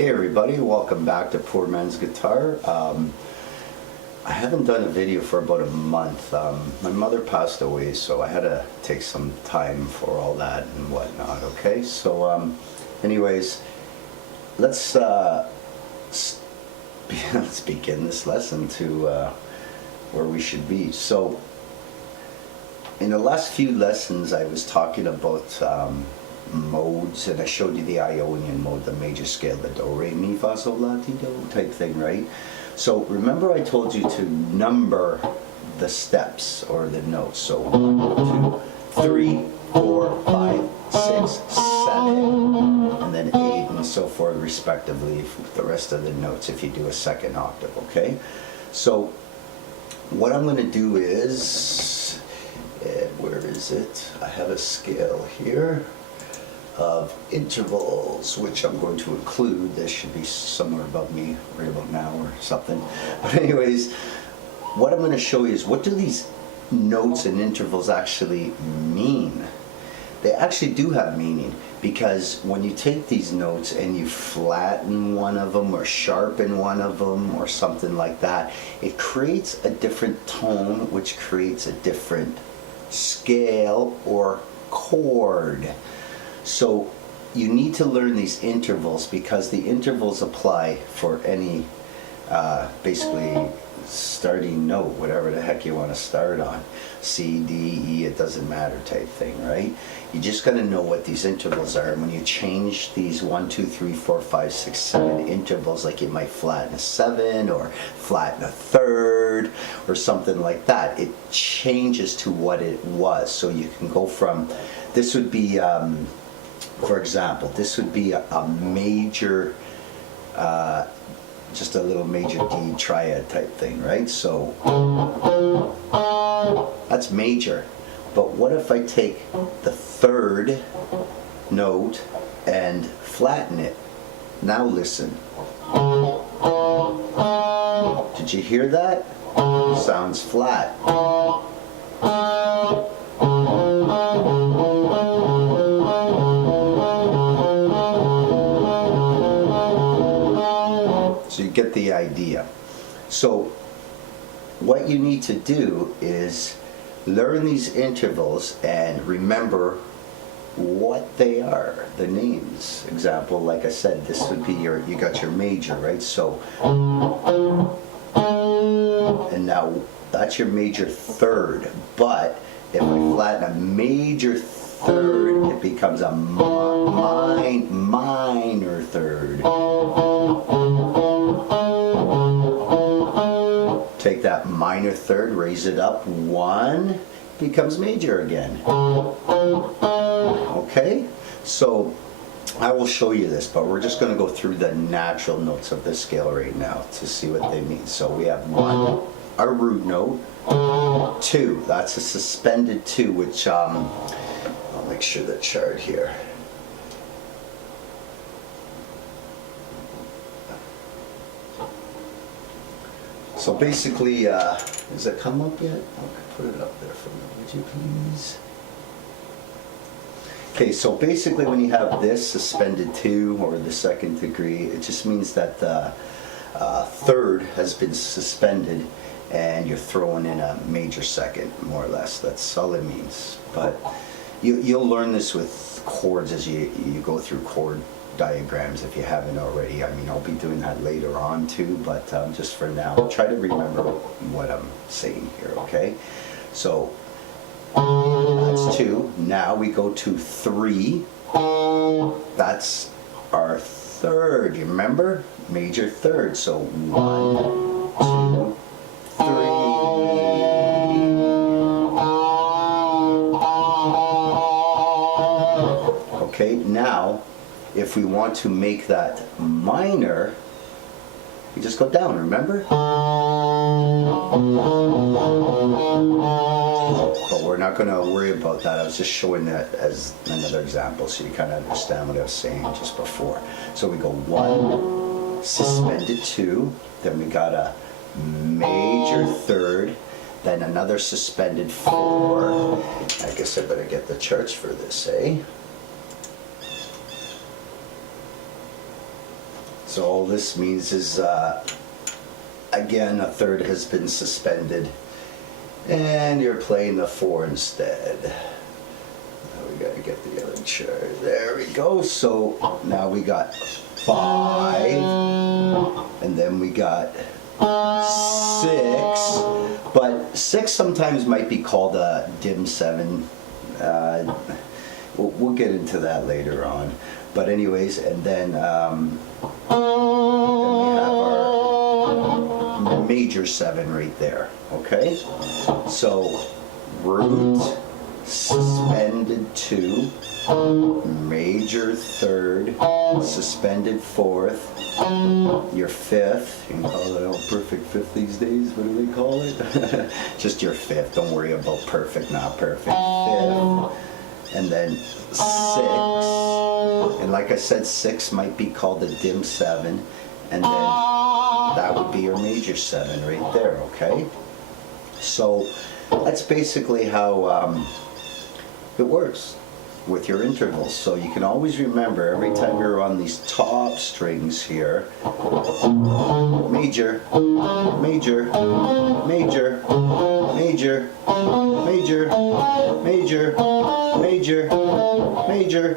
Hey everybody, welcome back to Poor Man's Guitar. I haven't done a video for about a month. My mother passed away, so I had to take some time for all that and whatnot, okay? So anyways, let's begin this lesson to where we should be. So in the last few lessons I was talking about modes, and I showed you the Ionian mode, the major scale, the do, re, mi, fa, sol, la, ti, do type thing, right? So remember I told you to number the steps or the notes. So 1, 2, 3, 4, 5, 6, 7, and then 8 and so forth respectively with the rest of the notes if you do a second octave, okay? So what I'm going to do is, where is it? I have a scale here of intervals, which I'm going to include. This should be somewhere above me right about now or something. But anyways, what I'm going to show you is what do these notes and intervals actually mean. They actually do have meaning, because when you take these notes and you flatten one of them or sharpen one of them or something like that, it creates a different tone, which creates a different scale or chord. So you need to learn these intervals, because the intervals apply for any basically starting note, whatever the heck you want to start on. C, D, E, it doesn't matter type thing, right? You just got to know what these intervals are. And when you change these 1, 2, 3, 4, 5, 6, 7 intervals, like you might flatten a 7 or flatten a third or something like that, it changes to what it was. So you can go from, this would be, for example, this would be a major, just a little major D triad type thing, right? So that's major. But what if I take the third note and flatten it? Now listen. Did you hear that? Sounds flat. So you get the idea. So what you need to do is learn these intervals and remember what they are, the names. Example, like I said, this would be your, you got your major, right? So, and now that's your major third. But if I flatten a major third, it becomes a minor third. Take that minor third, raise it up 1, becomes major again. Okay? So I will show you this, but we're just going to go through the natural notes of this scale right now to see what they mean. So we have 1, our root note. 2, that's a suspended 2, which I'll make sure the chart here. So basically, does it come up yet? Okay, put it up there for me, would you please? Okay, so basically when you have this suspended 2 or the second degree, it just means that the third has been suspended and you're throwing in a major second, more or less. That's all it means. But you'll learn this with chords as you go through chord diagrams if you haven't already. I mean, I'll be doing that later on too, but just for now, try to remember what I'm saying here, okay? So that's 2. Now we go to 3. That's our third. You remember? Major third. So 1, 2, 3. Okay, now if we want to make that minor, we just go down, remember? But we're not going to worry about that. I was just showing that as another example so you kind of understand what I was saying just before. So we go 1, suspended 2, then we got a major third, then another suspended 4. I guess I better get the charts for this, eh? So all this means is, again, a third has been suspended, and you're playing the 4 instead. Now we gotta get the other chart. There we go. So now we got 5, and then we got 6. But 6 sometimes might be called a dim 7. We'll get into that later on. But anyways, and then we have our major 7 right there, okay? So root, suspended 2, major 3rd, suspended 4th, your 5th, you can call it all perfect 5th these days, what do they call it? Just your 5th, don't worry about perfect, not perfect, 5th, and then 6, and like I said, 6 might be called a dim 7, and then that would be your major 7 right there, okay? So that's basically how it works with your intervals. So you can always remember every time you're on these top strings here, major, major, major, major, major, major, major, major.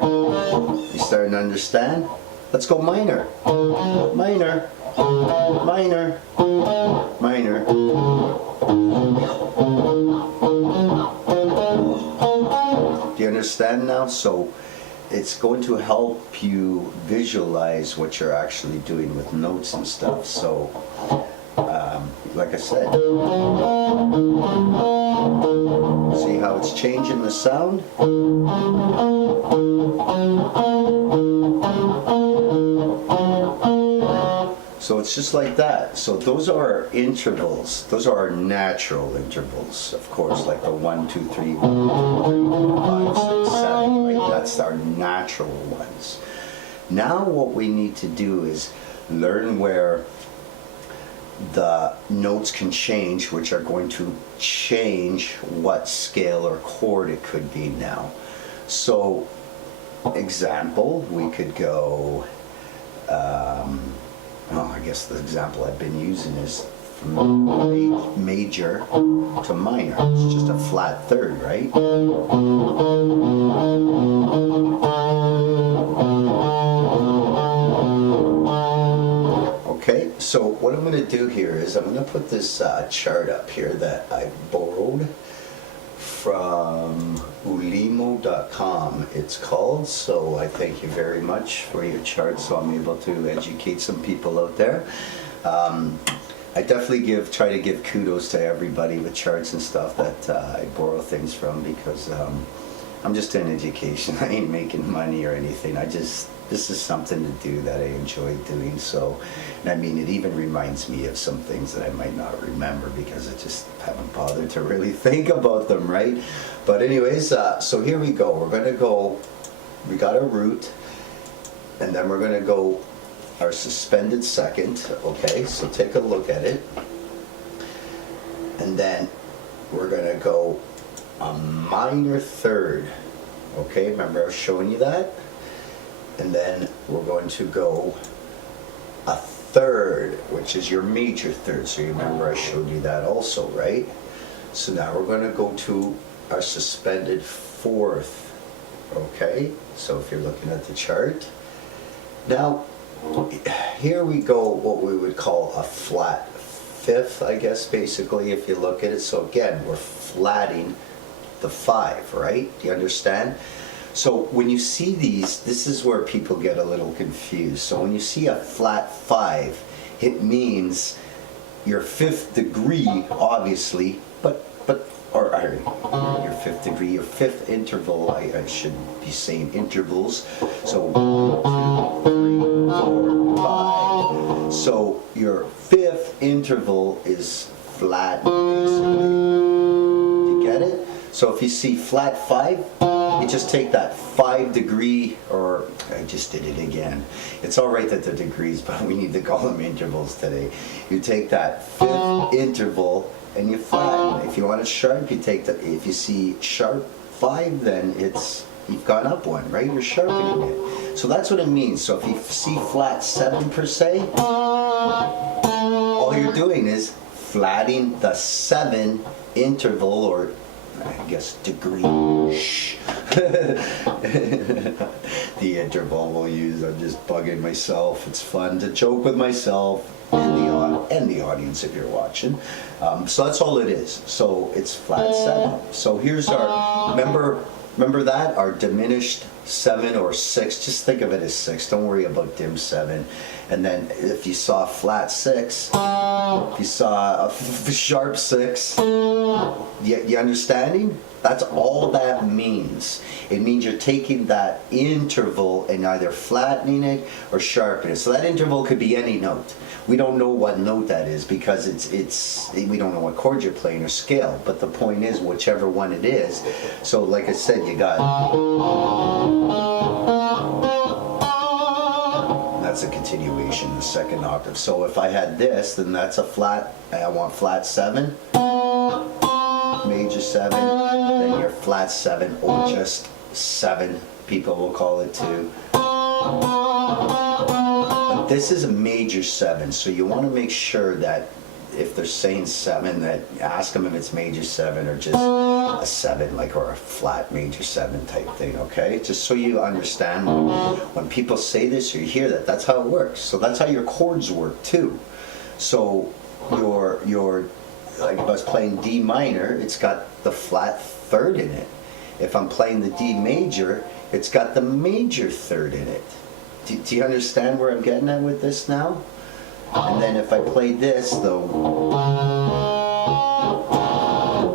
You starting to understand? Let's go minor, minor, minor, minor. Do you understand now? So it's going to help you visualize what you're actually doing with notes and stuff. So like I said, see how it's changing the sound? So it's just like that. So those are our intervals. Those are our natural intervals, of course, like the 1, 2, 3, 1, 2, 3, 5, 6, 7, right? That's our natural ones. Now what we need to do is learn where the notes can change, which are going to change what scale or chord it could be now. So, example, we could go, I guess the example I've been using is from major to minor. It's just a flat 3rd, right? Okay, so what I'm going to do here is I'm going to put this chart up here that I borrowed from ulimo.com, it's called. So I thank you very much for your chart, so I'm able to educate some people out there. I definitely try to give kudos to everybody with charts and stuff that I borrow things from, because I'm just in education. I ain't making money or anything. This is something to do that I enjoy doing. So, and I mean, it even reminds me of some things that I might not remember because I just haven't bothered to really think about them, right? But anyways, so here we go. We're gonna go, we got our root, and then we're gonna go our suspended 2nd, okay? So take a look at it. And then we're gonna go a minor 3rd, okay? Remember I was showing you that? And then we're going to go a 3rd, which is your major 3rd. So you remember I showed you that also, right? So now we're going to go to our suspended 4th, okay? So if you're looking at the chart. Now, here we go, what we would call a flat 5th, I guess, basically, if you look at it. So again, we're flatting the 5, right? Do you understand? So when you see these, this is where people get a little confused. So when you see a flat 5, it means your 5th degree, obviously, or your 5th degree, your 5th interval, I should be saying intervals. So 1, 2, 3, 4, 5. So your 5th interval is flat, basically. Do you get it? So if you see flat 5, you just take that 5 degree, or I just did it again. It's all right that they're degrees, but we need to call them intervals today. You take that 5th interval and you flatten. If you want it sharp, you take that. If you see sharp 5, then it's You've gone up one, right? You're sharpening it. So that's what it means. So if you see flat 7 per se, all you're doing is flatting the 7 interval, or I guess degree. The interval we'll use. I'm just bugging myself. It's fun to joke with myself and the audience if you're watching. So that's all it is. So it's flat 7. So here's our, remember that? Our diminished 7 or 6. Just think of it as 6. Don't worry about dim 7. And then if you saw flat 6, if you saw a sharp 6, you understanding? That's all that means. It means you're taking that interval and either flattening it or sharpening it. So that interval could be any note. We don't know what note that is because we don't know what chord you're playing or scale. But the point is, whichever one it is. So like I said, you got, that's a continuation, the second octave. So if I had this, then that's a flat, I want flat 7, major 7, then your flat 7, or just 7, people will call it too. But this is a major 7, so you want to make sure that if they're saying 7, that ask them if it's major 7 or just a 7, like, or a flat major 7 type thing, okay? Just so you understand when people say this or you hear that, that's how it works. So that's how your chords work too. So your like if I was playing D minor, it's got the flat 3rd in it. If I'm playing the D major, it's got the major 3rd in it. Do you understand where I'm getting at with this now? And then if I played this, what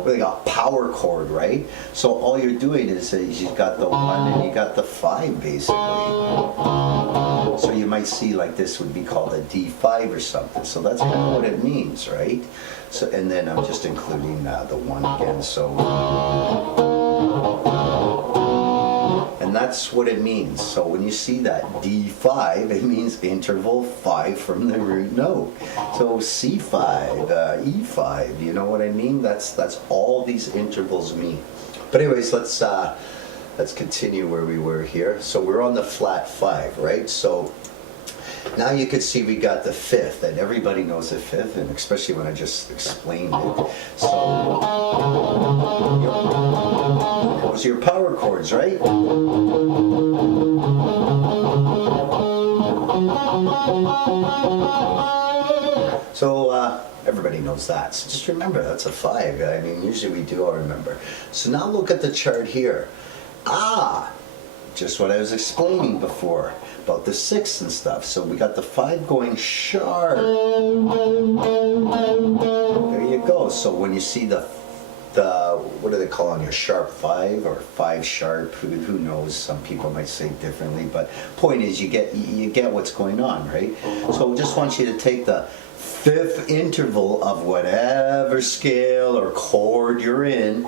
they got, power chord, right? So all you're doing is you've got the 1 and you got the 5 basically. So you might see like this would be called a D5 or something. So that's kind of what it means, right? So, and then I'm just including the 1 again. So, and that's what it means. So when you see that D5, it means interval 5 from the root note. So C5, E5, you know what I mean? That's all these intervals mean. But anyways, let's continue where we were here. So we're on the flat 5, right? So now you can see we got the 5th, and everybody knows the 5th, and especially when I just explained it. So those are your power chords, right? So everybody knows that. So just remember, that's a 5. I mean, usually we do all remember. So now look at the chart here. Just what I was explaining before about the 6 and stuff. So we got the 5 going sharp. There you go. So when you see the what do they call on your sharp 5 or 5 sharp? Who knows? Some people might say differently. But point is, you get what's going on, right? So I just want you to take the 5th interval of whatever scale or chord you're in,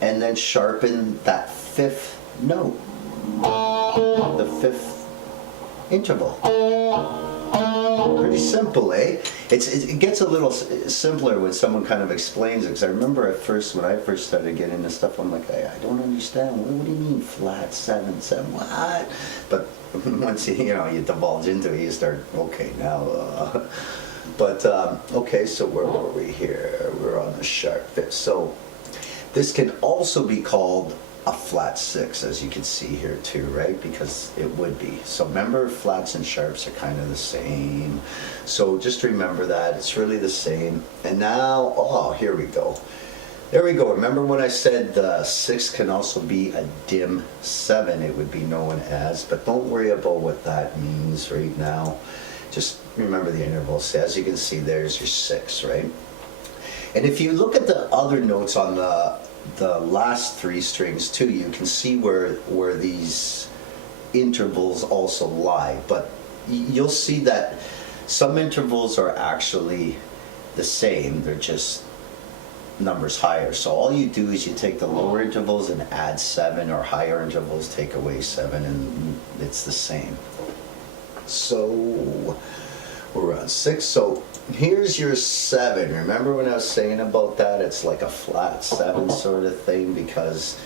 and then sharpen that 5th note, the 5th interval. Pretty simple, eh? It gets a little simpler when someone kind of explains it, because I remember at first, when I first started getting into stuff, I'm like, I don't understand. What do you mean flat 7, 7? What? But once you divulge into it, you start, okay, now. Okay, so where were we here? We're on the sharp 5th. So this can also be called a flat 6, as you can see here too, right? Because it would be. So remember, flats and sharps are kind of the same. So just remember that. It's really the same. And now, here we go. There we go. Remember when I said the 6 can also be a dim 7, it would be known as, but don't worry about what that means right now. Just remember the interval. So as you can see, there's your 6, right? And if you look at the other notes on the last 3 strings too, you can see where these intervals also lie. But you'll see that some intervals are actually the same. They're just numbers higher. So all you do is you take the lower intervals and add 7, or higher intervals take away 7, and it's the same. So we're on 6. So here's your 7. Remember when I was saying about that? It's like a flat 7 sort of thing, because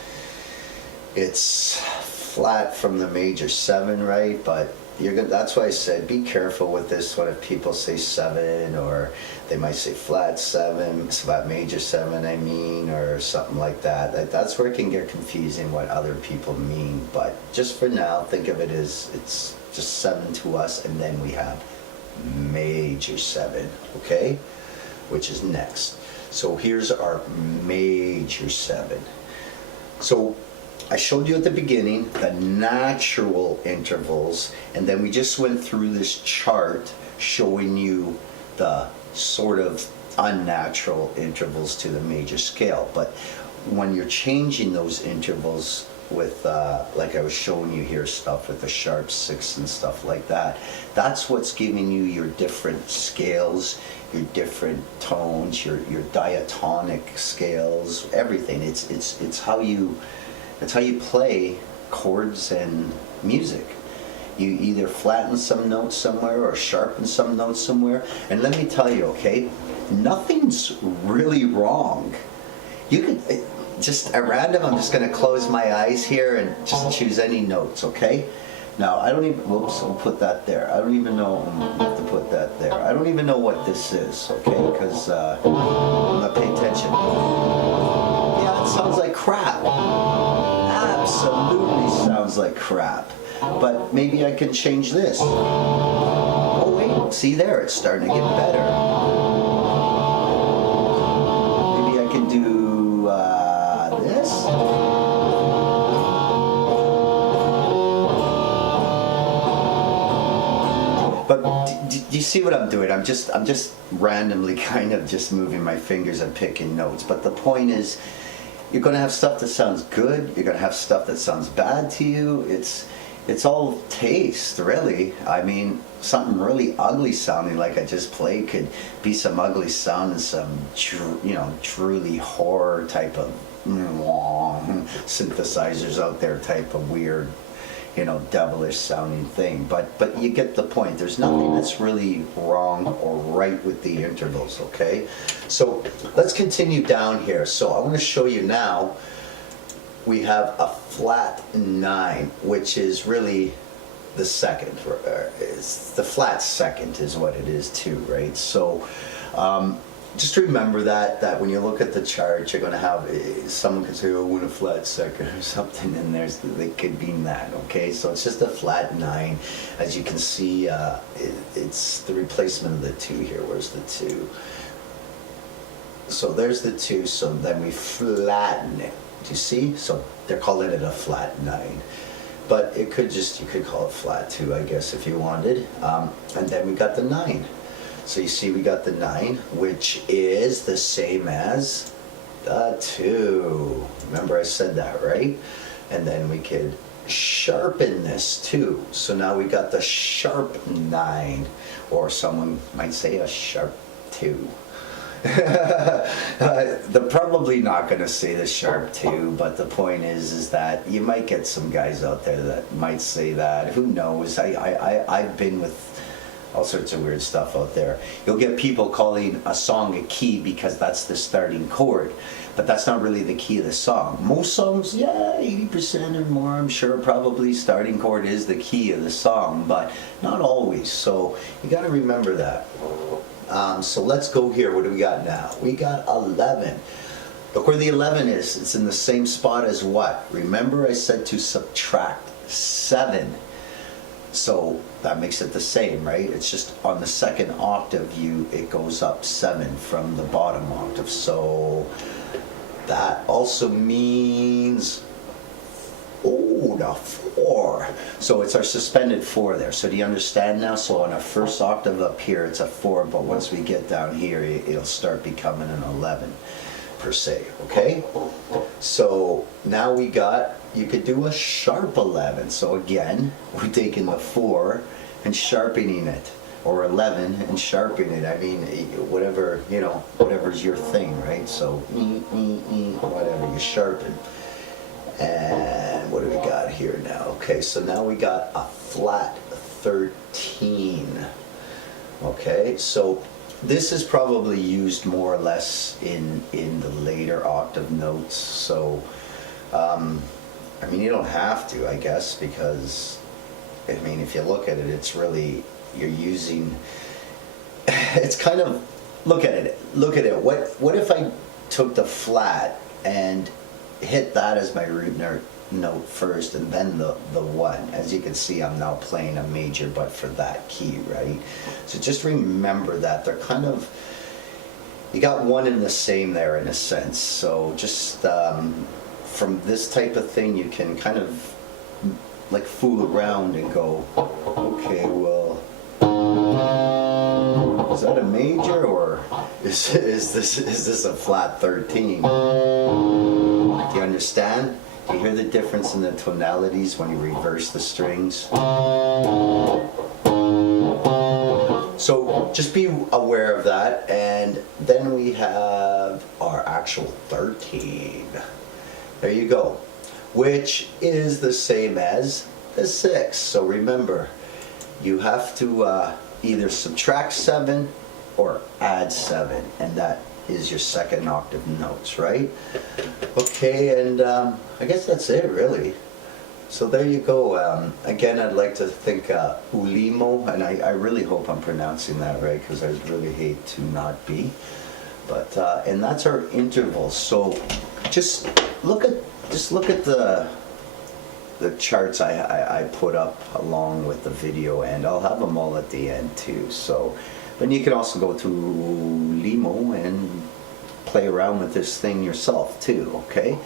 it's flat from the major 7, right? But you're gonna, that's why I said be careful with this one. If people say 7, or they might say flat 7, flat major 7, I mean, or something like that. That's where it can get confusing what other people mean. But just for now, think of it as it's just 7 to us, and then we have major 7, okay? Which is next. So here's our major 7. So I showed you at the beginning the natural intervals, and then we just went through this chart showing you the sort of unnatural intervals to the major scale. But when you're changing those intervals with, like I was showing you here, stuff with the sharp 6 and stuff like that, that's what's giving you your different scales, your different tones, your diatonic scales, everything. It's how you play chords and music. You either flatten some notes somewhere or sharpen some notes somewhere. And let me tell you, okay, nothing's really wrong. You could just at random, I'm just going to close my eyes here and just choose any notes, okay? Now, I don't even, whoops, I'll put that there. I don't even know, I have to put that there. I don't even know what this is, okay? Because I'm not paying attention. Yeah, it sounds like crap. Absolutely sounds like crap. But maybe I can change this. Oh wait, see there, it's starting to get better. Maybe I can do this. But do you see what I'm doing? I'm just randomly kind of just moving my fingers and picking notes. But the point is, you're going to have stuff that sounds good. You're going to have stuff that sounds bad to you. It's all taste, really. I mean, something really ugly sounding like I just played could be some ugly sound and some, truly horror type of synthesizers out there type of weird, devilish sounding thing. But you get the point. There's nothing that's really wrong or right with the intervals, okay? So let's continue down here. So I want to show you now, we have a flat 9, which is really the second. It's the flat second is what it is too, right? So just remember that when you look at the chart, you're going to have, someone could say, oh, I want a flat second or something, and they could mean that, okay? So it's just a flat 9. As you can see, it's the replacement of the 2 here. Where's the 2? So there's the 2, so then we flatten it. Do you see? So they're calling it a flat 9. But you could call it flat 2, I guess, if you wanted. And then we got the 9. So you see we got the 9, which is the same as the 2. Remember I said that, right? And then we could sharpen this too. So now we got the sharp 9, or someone might say a sharp 2. They're probably not going to say the sharp 2, but the point is that you might get some guys out there that might say that. Who knows? I've been with all sorts of weird stuff out there. You'll get people calling a song a key because that's the starting chord, but that's not really the key of the song. Most songs, yeah, 80% or more, I'm sure, probably starting chord is the key of the song, but not always. So you got to remember that. So let's go here. What do we got now? We got 11. Look where the 11 is. It's in the same spot as what? Remember I said to subtract 7. So that makes it the same, right? It's just on the second octave, it goes up 7 from the bottom octave. So that also means, the 4. So it's our suspended 4 there. So do you understand now? So on our first octave up here, it's a 4, but once we get down here, it'll start becoming an 11 per se, okay? So now you could do a sharp 11. So again, we're taking the 4 and sharpening it, or 11 and sharpening it. I mean, whatever, whatever's your thing, right? So whatever, you sharpen. And what do we got here now? Okay, so now we got a flat 13. Okay, so this is probably used more or less in the later octave notes. So I mean, you don't have to, I guess, because, I mean, if you look at it, it's really, you're using, it's kind of, look at it. What if I took the flat and hit that as my root note first, and then the one? As you can see, I'm now playing a major, but for that key, right? So just remember that they're kind of, you got one and the same there in a sense. So just from this type of thing, you can kind of like fool around and go, okay, well, is that a major, or is this a flat 13? Do you understand? Do you hear the difference in the tonalities when you reverse the strings? So just be aware of that. And then we have our actual 13. There you go, which is the same as the 6. So remember, you have to either subtract 7 or add 7, and that is your second octave notes, right? Okay, and I guess that's it, really. So there you go. Again, I'd like to thank Ulimo, and I really hope I'm pronouncing that right, because I really hate to not be. But and that's our intervals. So just look at the charts I put up along with the video, and I'll have them all at the end too. So, but you can also go to Limo and play around with this thing yourself too. Okay.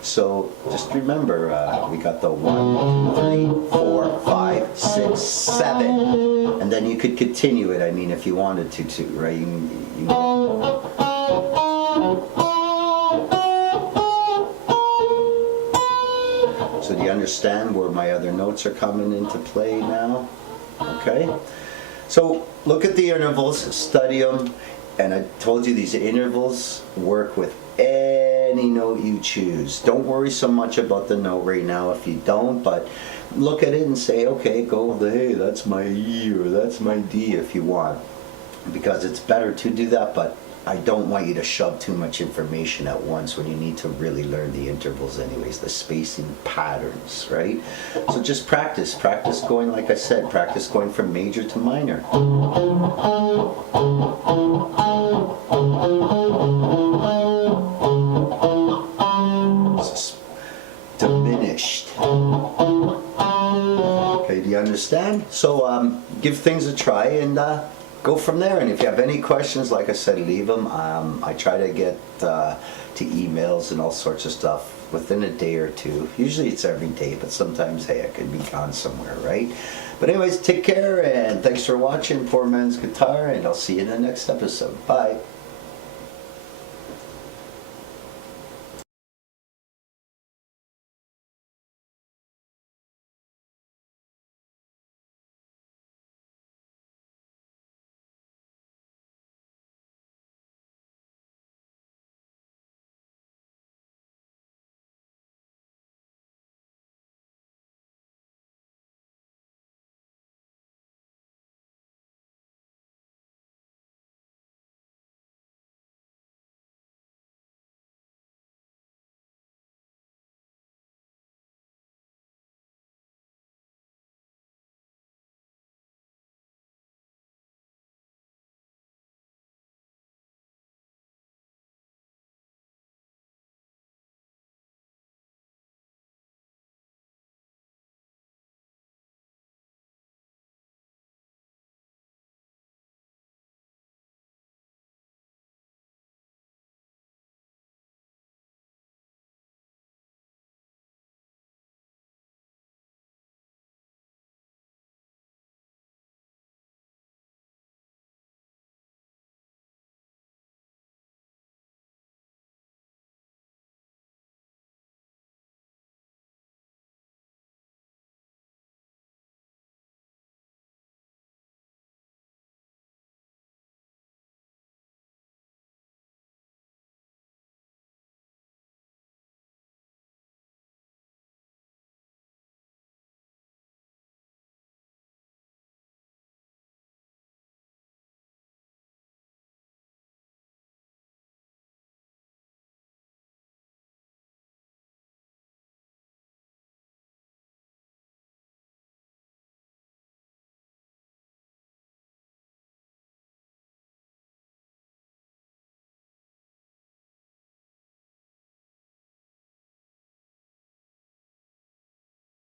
So just remember, we got the 1, 2, 3, 4, 5, 6, 7, and then you could continue it. I mean, if you wanted to, right? You know. So do you understand where my other notes are coming into play now? Okay. So look at the intervals, study them, and I told you these intervals work with any note you choose. Don't worry so much about the note right now if you don't, but look at it and say, okay, go, hey, that's my E or that's my D if you want, because it's better to do that, but I don't want you to shove too much information at once when you need to really learn the intervals anyways, the spacing patterns, right? So just practice going, like I said, practice going from major to minor. Diminished. Okay, do you understand? So give things a try and go from there. And if you have any questions, like I said, leave them. I try to get to emails and all sorts of stuff within a day or two. Usually it's every day, but sometimes, hey, I could be gone somewhere, right? But anyways, take care, and thanks for watching Poor Man's Guitar, and I'll see you in the next episode. Bye.